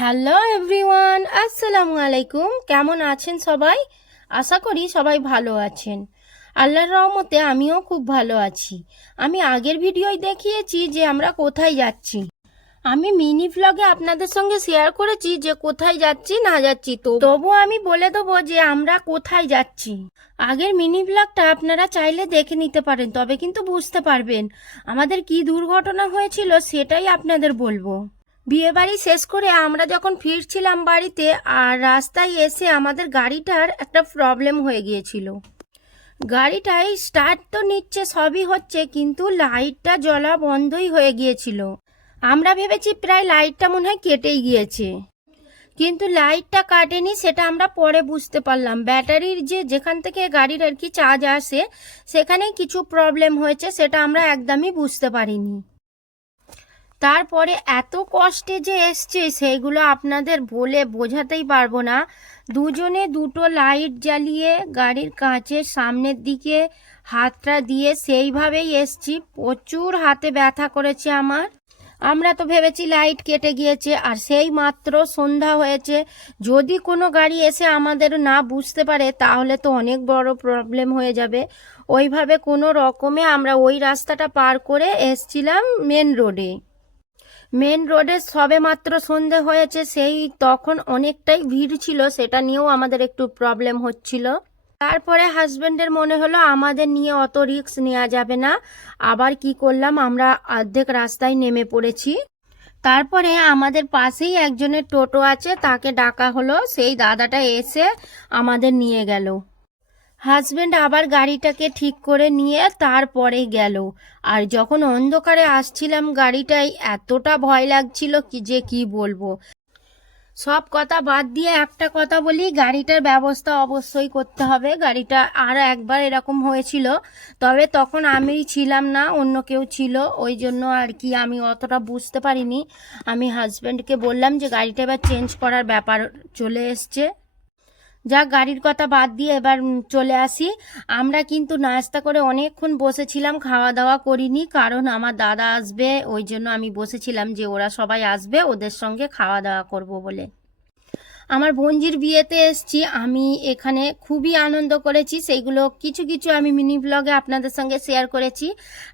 Hello everyone আসসালামু আলাইকুম কেমন আছেন সবাই? আশা করি সবাই ভালো আছেন। আল্লাহর রহমতে আমিও খুব ভালো আছি। আমি আগের ভিডিওয় দেখিয়েছি যে আমরা কোথায় যাচ্ছি। আমি মিনি ভ্লগে আপনাদের সঙ্গে শেয়ার করেছি যে কোথায় যাচ্ছি, না যাচ্ছি। তো তবু আমি বলে দেবো যে আমরা কোথায় যাচ্ছি। আগের মিনি ভ্লগটা আপনারা চাইলে দেখে নিতে পারেন, তবে কিন্তু বুঝতে পারবেন আমাদের কি দুর্ঘটনা হয়েছিল সেটাই আপনাদের বলব। বিয়ে বাড়ি শেষ করে আমরা যখন ফিরছিলাম বাড়িতে, আর রাস্তায় এসে আমাদের গাড়িটার একটা প্রবলেম হয়ে গিয়েছিল। গাড়িটাই স্টার্ট তো নিচ্ছে, সবই হচ্ছে, কিন্তু লাইটটা জ্বলা বন্ধই হয়ে গিয়েছিল। আমরা ভেবেছি প্রায় লাইটটা মনে হয় কেটেই গিয়েছে। কিন্তু লাইটটা কাটেনি, সেটা আমরা পরে বুঝতে পারলাম। ব্যাটারির যে যেখান থেকে গাড়ির আর কি চার্জ আসে সেখানে কিছু প্রবলেম হয়েছে, সেটা আমরা একদমই বুঝতে পারিনি। তারপরে এত কষ্টে যে এসছে সেইগুলো আপনাদের বলে বোঝাতেই পারব না। দুজনে দুটো লাইট জ্বালিয়ে গাড়ির কাঁচের সামনের দিকে হাতটা দিয়ে সেইভাবেই এসছি। প্রচুর হাতে ব্যথা করেছে আমার। আমরা তো ভেবেছি লাইট কেটে গিয়েছে, আর সেই মাত্র সন্ধ্যা হয়েছে। যদি কোনো গাড়ি এসে আমাদের না বুঝতে পারে, তাহলে তো অনেক বড় প্রবলেম হয়ে যাবে। ওইভাবে কোনো রকমে আমরা ওই রাস্তাটা পার করে এসছিলাম মেন রোডে। মেন রোডে সবে মাত্র সন্ধে হয়েছে, সেই তখন অনেকটাই ভিড় ছিল, সেটা নিয়েও আমাদের একটু প্রবলেম হচ্ছিল। তারপরে হাজবেন্ডের মনে হলো, আমাদের নিয়ে অত রিস্ক নেওয়া যাবে না। আবার কি করলাম, আমরা অর্ধেক রাস্তায় নেমে পড়েছি। তারপরে আমাদের পাশেই একজনের টোটো আছে, তাকে ডাকা হলো, সেই দাদাটা এসে আমাদের নিয়ে গেল। হাজবেন্ড আবার গাড়িটাকে ঠিক করে নিয়ে তারপরে গেল। আর যখন অন্ধকারে আসছিলাম গাড়িটায়, এতটা ভয় লাগছিল কি যে কি বলব। সব কথা বাদ দিয়ে একটা কথা বলি, গাড়িটার ব্যবস্থা অবশ্যই করতে হবে। গাড়িটা আর একবার এরকম হয়েছিল, তবে তখন আমি ছিলাম না, অন্য কেউ ছিল। ওই জন্য আর কি আমি অতটা বুঝতে পারিনি। আমি হাজব্যান্ডকে বললাম যে গাড়িটা এবার চেঞ্জ করার ব্যাপার চলে এসছে। যাক গাড়ির কথা বাদ দিয়ে এবার চলে আসি। আমরা কিন্তু নাস্তা করে অনেকক্ষণ বসেছিলাম খাওয়া দাওয়া করিনি, কারণ আমার দাদা আসবে, ওই জন্য আমি বসেছিলাম যে ওরা সবাই আসবে, ওদের সঙ্গে খাওয়া দাওয়া করব বলে। আমার বোনজির বিয়েতে এসছি, আমি এখানে খুবই আনন্দ করেছি সেইগুলো কিছু কিছু আমি মিনি ব্লগে আপনাদের সঙ্গে শেয়ার করেছি।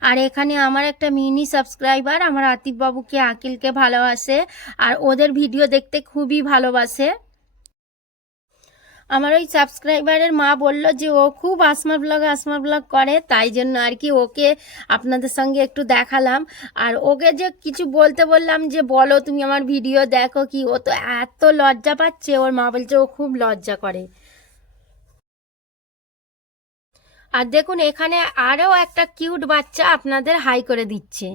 আর এখানে আমার একটা মিনি সাবস্ক্রাইবার, আমার আতিফবাবুকে, আকিলকে ভালোবাসে, আর ওদের ভিডিও দেখতে খুবই ভালোবাসে। আমার ওই সাবস্ক্রাইবারের মা বলল যে, ও খুব আসমা ব্লগ আসমা ব্লগ করে, তাই জন্য আর কি ওকে আপনাদের সঙ্গে একটু দেখালাম। আর ওকে যে কিছু বলতে বললাম যে, বলো তুমি আমার ভিডিও দেখো কি? ও তো এত লজ্জা পাচ্ছে। ওর মা বলছে, ও খুব লজ্জা করে। আর দেখুন, এখানে আরও একটা কিউট বাচ্চা আপনাদের হাই করে দিচ্ছে।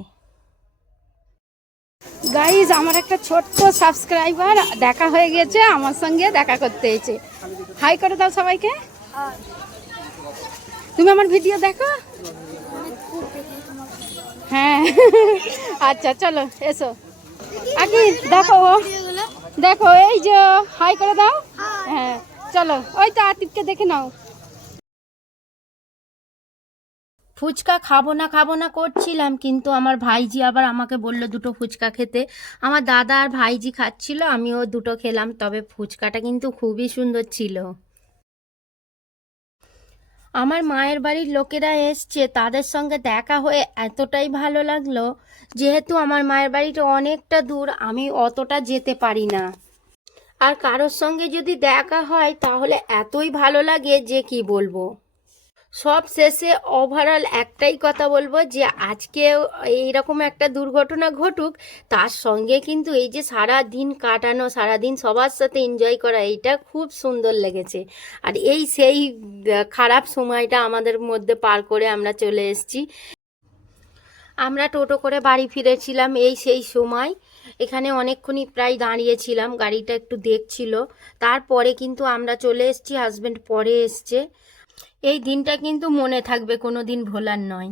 গাইজ আমার একটা ছোট্ট সাবস্ক্রাইবার দেখা হয়ে গেছে আমার সঙ্গে দেখা করতে এসেছে হাই করে দাও সবাইকে। তুমি আমার ভিডিও দেখো? হ্যাঁ। আচ্ছা চলো এসো। আকি দেখো ও দেখো এই যে হাই করে দাও। হ্যাঁ চলো ওই তো আতিফকে দেখে নাও। ফুচকা খাব না খাব না করছিলাম, কিন্তু আমার ভাইজি আবার আমাকে বলল দুটো ফুচকা খেতে। আমার দাদা আর ভাইজি খাচ্ছিল, আমিও দুটো খেলাম, তবে ফুচকাটা কিন্তু খুবই সুন্দর ছিল। আমার মায়ের বাড়ির লোকেরা এসছে, তাদের সঙ্গে দেখা হয়ে এতটাই ভালো লাগল, যেহেতু আমার মায়ের বাড়িটা অনেকটা দূর, আমি অতটা যেতে পারি না। আর কারোর সঙ্গে যদি দেখা হয়, তাহলে এতই ভালো লাগে যে কি বলব? সব শেষে ওভারঅল একটাই কথা বলব যে আজকে এইরকম একটা দুর্ঘটনা ঘটুক, তার সঙ্গে কিন্তু এই যে সারা দিন কাটানো সারা দিন সবার সাথে এনজয় করা, এইটা খুব সুন্দর লেগেছে। আর এই সেই খারাপ সময়টা আমাদের মধ্যে পার করে আমরা চলে এসেছি। আমরা টোটো করে বাড়ি ফিরেছিলাম এই সেই সময়। এখানে অনেকক্ষণই প্রায় দাঁড়িয়েছিলাম, গাড়িটা একটু দেখছিল। তারপরে কিন্তু আমরা চলে এসেছি হাজব্যান্ড পরে এসছে। এই দিনটা কিন্তু মনে থাকবে কোনো দিন ভোলার নয়।